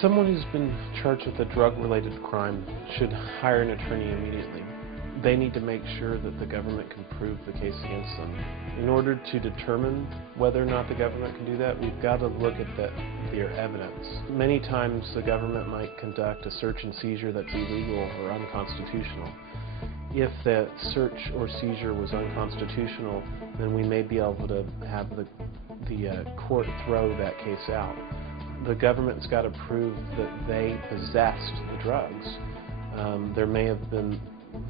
Someone who's been charged with a drug-related crime should hire an attorney immediately. They need to make sure that the government can prove the case against them. In order to determine whether or not the government can do that, we've got to look at their evidence. Many times the government might conduct a search and seizure that's illegal or unconstitutional. If the search or seizure was unconstitutional, then we may be able to have the court throw that case out. The government's got to prove that they possessed the drugs. There may have been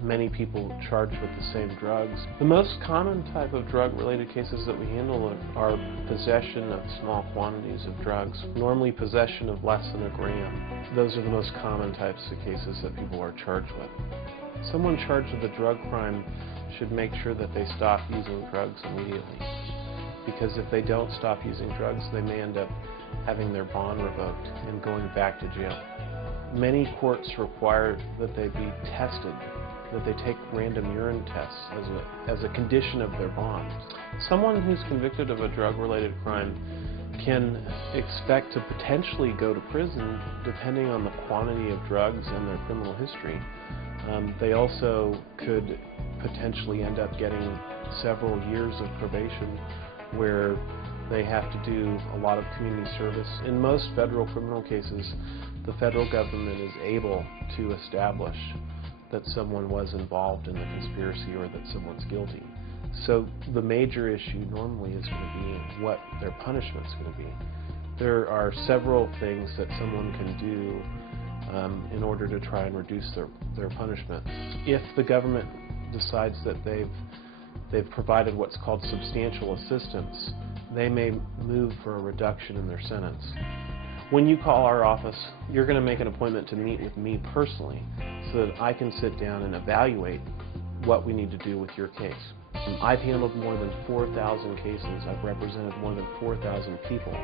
many people charged with the same drugs. The most common type of drug-related cases that we handle are possession of small quantities of drugs, normally possession of less than a gram. Those are the most common types of cases that people are charged with. Someone charged with a drug crime should make sure that they stop using drugs immediately, because if they don't stop using drugs, they may end up having their bond revoked and going back to jail. Many courts require that they be tested, that they take random urine tests as a condition of their bond. Someone who's convicted of a drug-related crime can expect to potentially go to prison depending on the quantity of drugs and their criminal history. They also could potentially end up getting several years of probation where they have to do a lot of community service. In most federal criminal cases, the federal government is able to establish that someone was involved in the conspiracy or that someone's guilty. So the major issue normally is going to be what their punishment's going to be. There are several things that someone can do in order to try and reduce their punishment. If the government decides that they've provided what's called substantial assistance, they may move for a reduction in their sentence. When you call our office, you're going to make an appointment to meet with me personally so that I can sit down and evaluate what we need to do with your case. I've handled more than 4,000 cases. I've represented more than 4,000 people.